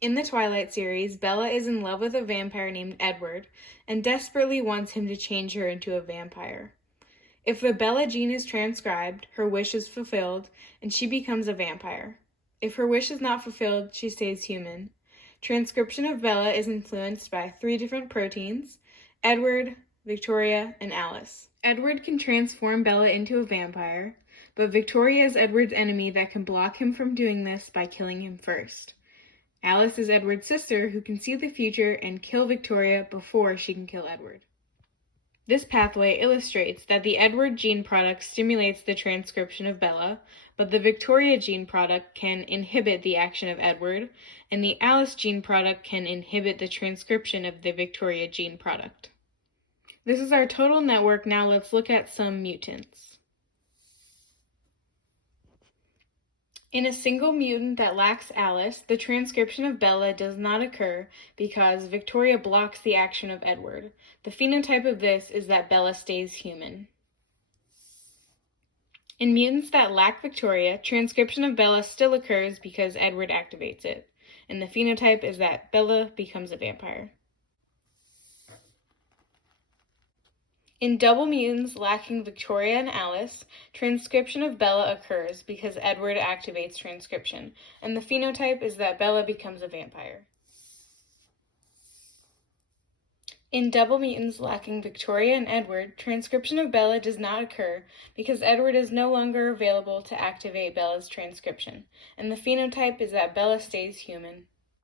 In the Twilight series, Bella is in love with a vampire named Edward and desperately wants him to change her into a vampire. If the Bella gene is transcribed, her wish is fulfilled and she becomes a vampire. If her wish is not fulfilled, she stays human. Transcription of Bella is influenced by 3 different proteins: Edward, Victoria, and Alice. Edward can transform Bella into a vampire, but Victoria is Edward's enemy that can block him from doing this by killing him first. Alice is Edward's sister who can see the future and kill Victoria before she can kill Edward. This pathway illustrates that the Edward gene product stimulates the transcription of Bella, but the Victoria gene product can inhibit the action of Edward, and the Alice gene product can inhibit the transcription of the Victoria gene product. This is our total network. Now let's look at some mutants. In a single mutant that lacks Alice, the transcription of Bella does not occur because Victoria blocks the action of Edward. The phenotype of this is that Bella stays human. In mutants that lack Victoria, transcription of Bella still occurs because Edward activates it, and the phenotype is that Bella becomes a vampire. In double mutants lacking Victoria and Alice, transcription of Bella occurs because Edward activates transcription, and the phenotype is that Bella becomes a vampire. In double mutants lacking Victoria and Edward, transcription of Bella does not occur because Edward is no longer available to activate Bella's transcription, and the phenotype is that Bella stays human.